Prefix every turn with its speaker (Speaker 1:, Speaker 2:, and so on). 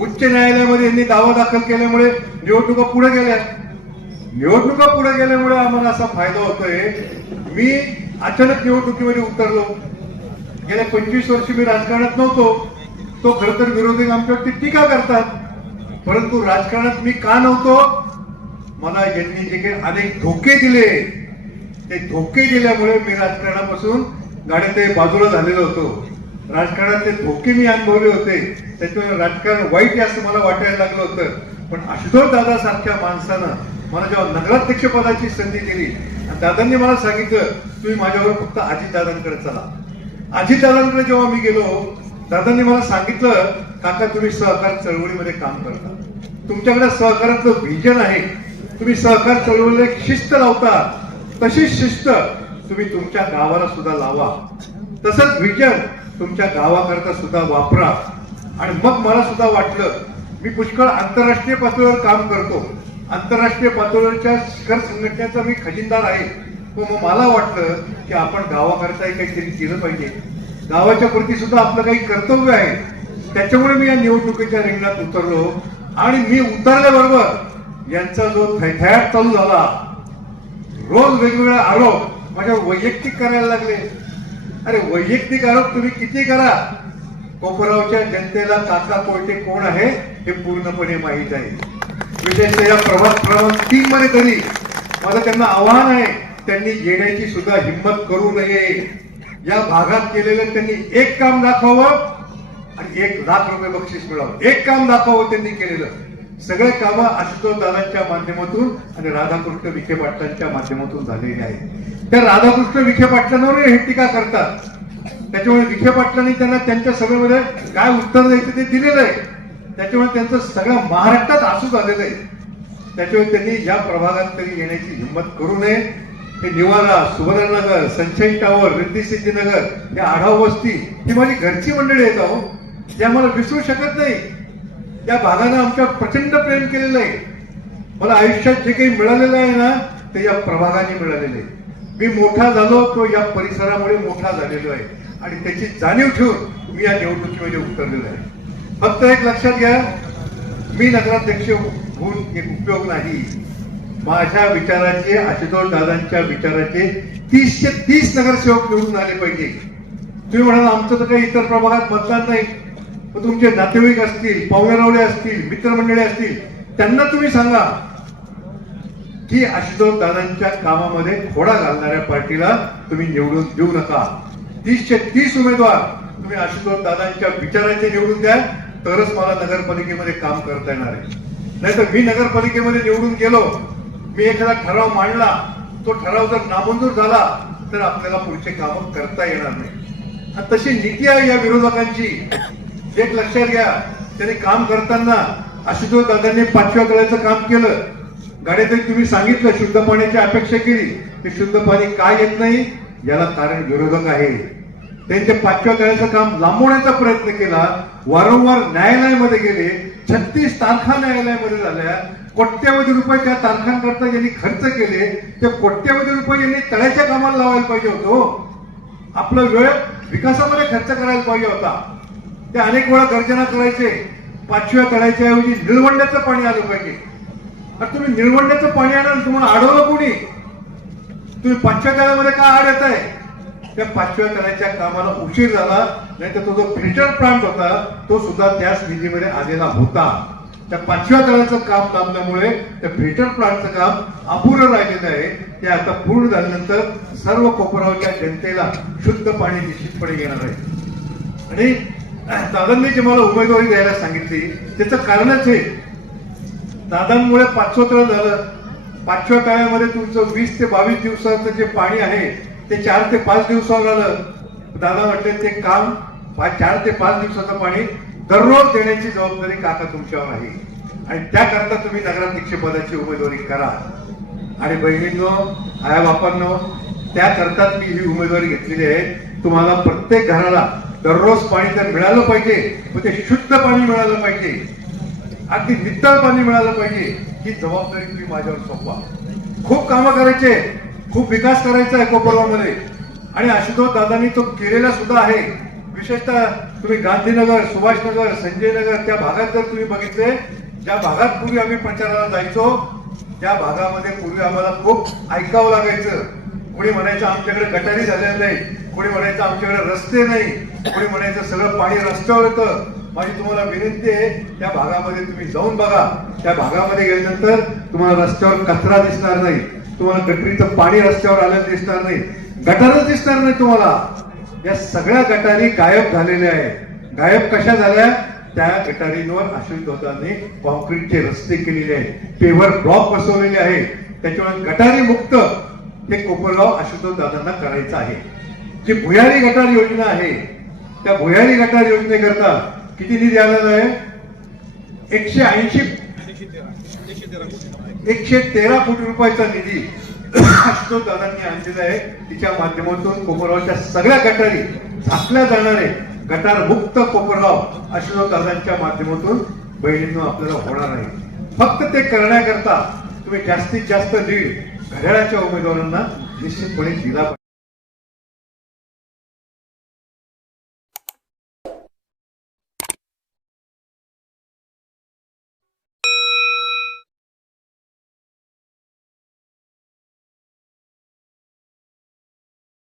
Speaker 1: उच्च न्यायालयामध्ये यांनी दावा दाखल केल्यामुळे निवडणुका पुढे गेल्या. निवडणुका पुढे गेल्यामुळे आम्हाला असा फायदा होतोय. मी अचानक निवडणुकीमध्ये उतरलो. गेल्या पंचवीस वर्ष मी राजकारणात नव्हतो. तो खर तर विरोधी आमच्यावरती टीका करतात. परंतु राजकारणात मी का नव्हतो? मला यांनी जे काही अनेक धोके दिले ते धोके दिल्यामुळे मी राजकारणापासून गाड्या ते बाजूला झालेलो होतो. राजकारणातले धोके मी अनुभवले होते. त्याच्यामुळे राजकारण वाईट आहे असं मला वाटायला लागलं होतं. पण आशुतोष दादा सारख्या माणसानं मला जेव्हा नगराध्यक्ष पदाची संधी दिली आणि दादांनी मला सांगितलं तुम्ही माझ्यावर फक्त अजितदादांकडे चला. अजितदादांकडे जेव्हा मी गेलो दादांनी मला सांगितलं काका तुम्ही सहकार चळवळीमध्ये काम करता. तुमच्याकडे सहकाराचं व्हिजन आहे. तुम्ही सहकार चळवळीला एक शिस्त लावता. तशीच शिस्त तुम्ही तुमच्या गावाला सुद्धा लावा. तसंच व्हिजन तुमच्या गावाकरता सुद्धा वापरा. आणि मग मला सुद्धा वाटलं मी पुष्कळ आंतरराष्ट्रीय पातळीवर काम करतो. आंतरराष्ट्रीय पातळीवरच्या शिखर संघटनेचा मी खजिनदार आहे. पण मग मला वाटलं की आपण गावाकरताही काहीतरी केलं पाहिजे. गावाच्या प्रती सुद्धा आपलं काही कर्तव्य आहे. त्याच्यामुळे मी या निवडणुकीच्या रिंगणात उतरलो. आणि मी उतरल्याबरोबर यांचा जो थैथयाट चालू झाला रोज वेगवेगळे आरोप माझ्या वैयक्तिक करायला लागले. अरे वैयक्तिक आरोप तुम्ही किती करा? कोपरावच्या जनतेला काका कोयटे कोण आहे हे पूर्णपणे माहीत आहे. विशेषतः या प्रभाग क्रमांक तीन मध्ये तरी माझं त्यांना आव्हान आहे त्यांनी येण्याची सुद्धा हिंमत करू नये. या भागात केलेलं त्यांनी एक काम दाखवावं आणि एक लाख रुपये बक्षीस मिळावं. एक काम दाखवावं त्यांनी केलेलं. सगळे कामं आशुतोष दादांच्या माध्यमातून आणि राधाकृष्ण विखे पाटलांच्या माध्यमातून झालेली आहे त्या राधाकृष्ण विखे पाटलांवर हे टीका करतात. त्याच्यामुळे विखे पाटलांनी त्यांना त्यांच्या सभेमध्ये काय उत्तर द्यायचं ते दिलेलं आहे. त्याच्यामुळे त्यांचं सगळ्या महाराष्ट्रात आसू झालेलं आहे. त्याच्यामुळे त्यांनी या प्रभागात तरी येण्याची हिंमत करू नये. हे निवारा सुवर्णनगर संशयी टावर रिद्धी सिद्धीनगर या आढाव वस्ती ही माझी घरची मंडळी आहेत अहो. ते आम्हाला विसरू शकत नाही. त्या भागानं आमच्या प्रचंड प्रेम केलेलं आहे. मला आयुष्यात जे काही मिळालेलं आहे ना ते या प्रभागाने मिळालेलं आहे. मी मोठा झालो तो या परिसरामुळे मोठा झालेलो आहे. आणि त्याची जाणीव ठेवून मी या निवडणुकीमध्ये उतरलेलो आहे. फक्त एक लक्षात घ्या मी नगराध्यक्ष होऊन एक उपयोग नाही. माझ्या विचाराचे आशुतोष दादांच्या विचाराचे तीसशे तीस नगरसेवक निवडून आले पाहिजे. तुम्ही म्हणाल आमचं तर काही इतर प्रभागात मतदान नाही. तुमचे नातेवाईक असतील पाहुणेरावळे असतील मित्रमंडळी असतील त्यांना तुम्ही सांगा की आशुतोष दादांच्या कामामध्ये खोडा घालणाऱ्या पार्टीला तुम्ही निवडून देऊ नका. तीसशे तीस उमेदवार तुम्ही आशुतोष दादांच्या विचाराचे निवडून द्या तरच मला नगरपालिकेमध्ये काम करता येणार आहे. नाहीतर मी नगरपालिकेमध्ये निवडून गेलो मी एखादा ठराव मांडला तो ठराव जर नामंजूर झाला तर आपल्याला पुढचे काम करता येणार नाही. तशी नीती आहे या विरोधकांची. एक लक्षात घ्या त्यांनी काम करताना आशुतोष दादांनी पाचव्या तळ्याचं काम केलं. गाड्यातरी तुम्ही सांगितलं शुद्ध पाण्याची अपेक्षा केली. ते शुद्ध पाणी का येत नाही? याला कारण विरोधक आहे. त्यांच्या पाचव्या तळ्याचं काम लांबवण्याचा प्रयत्न केला. वारंवार न्यायालयामध्ये गेले. छत्तीस तारखा न्यायालयामध्ये झाल्या. कोट्यावधी रुपये त्या तारखांकरता यांनी खर्च केले ते कोट्यावधी रुपये यांनी तळ्याच्या कामाला लावायला पाहिजे होतो. आपला वेळ विकासामध्ये खर्च करायला पाहिजे होता. ते अनेक वेळा गर्जना करायचे पाचव्या तळ्याच्या ऐवजी निळवंड्याचं पाणी आलं पाहिजे. आता तुम्ही निळवंड्याचं पाणी आणाल तुम्हाला अडवलं कोणी? तुम्ही पाचव्या तळ्यामध्ये का आड येत आहे त्या पाचव्या तळ्याच्या कामाला उशीर झाला नाही तर तो जो फिल्टर प्लांट होता तो सुद्धा त्याच निधीमध्ये आलेला होता. त्या पाचव्या तळ्याचं काम लाभल्यामुळे त्या फिल्टर प्लांटचं काम अपुरं राहिलेलं आहे. ते आता पूर्ण झाल्यानंतर सर्व कोपरावच्या जनतेला शुद्ध पाणी निश्चितपणे येणार आहे. आणि दादांनी जे मला उमेदवारी द्यायला सांगितली त्याचं कारणच आहे दादांमुळे पाचवं झालं. पाचव्या काळामध्ये तुमचं वीस ते बावीस दिवसाचं जे पाणी आहे ते चार ते पाच दिवसावर आलं. दादा म्हटले ते काम चार ते पाच दिवसाचं पाणी दररोज देण्याची जबाबदारी काका तुमच्यावर आहे. आणि त्याकरता तुम्ही नगराध्यक्ष पदाची उमेदवारी करा. आणि बहिणींनो आया बापांनो त्याकरताच मी ही उमेदवारी घेतलेली आहे. तुम्हाला प्रत्येक घराला दररोज पाणी तर मिळालं पाहिजे पण ते शुद्ध पाणी मिळालं पाहिजे. अगदी नितळ पाणी मिळालं पाहिजे ही जबाबदारी तुम्ही माझ्यावर सोपवा. खूप कामं करायचे खूप विकास करायचा आहे कोपरगावमध्ये. आणि आशुतोष दादांनी तो केलेला सुद्धा आहे. विशेषतः तुम्ही गांधीनगर सुभाषनगर संजयनगर त्या भागात जर तुम्ही बघितले ज्या भागात पूर्वी आम्ही प्रचाराला जायचो त्या भागामध्ये पूर्वी आम्हाला खूप ऐकावं लागायचं. कोणी म्हणायचं आमच्याकडे गटारी झालेलं नाही कोणी म्हणायचं आमच्याकडे रस्ते नाही. कोणी म्हणायचं सगळं पाणी रस्त्यावर येतं. माझी तुम्हाला विनंती आहे त्या भागामध्ये तुम्ही जाऊन बघा. त्या भागामध्ये गेल्यानंतर तुम्हाला रस्त्यावर कचरा दिसणार नाही. तुम्हाला गटरीचं पाणी रस्त्यावर आलेलं दिसणार नाही. गटारच दिसणार नाही तुम्हाला. या सगळ्या गटारी गायब झालेल्या आहेत. गायब कशा झाल्या? त्या गटारींवर अश्विन दादांनी कॉन्क्रीटचे रस्ते केलेले आहेत. पेवर ब्लॉक बसवलेले आहेत. त्याच्यामुळे गटारी मुक्त हे कोपरगाव आशुतोष दादांना करायचं आहे. जी भुयारी गटार योजना आहे त्या भुयारी गटार योजनेकरता किती निधी आलेला आहे? एकशे ऐंशी एकशे तेरा कोटी रुपयाचा निधी आशुतोष दादांनी आणलेला आहे. तिच्या माध्यमातून कोपरगावच्या सगळ्या गटारी झाकल्या जाणारे गटार मुक्त कोपरगाव आशुतोष दादांच्या माध्यमातून बहिणींना आपल्याला होणार नाही फक्त ते करण्याकरता तुम्ही जास्तीत जास्त लीड घड्याळाच्या उमेदवारांना निश्चितपणे दिला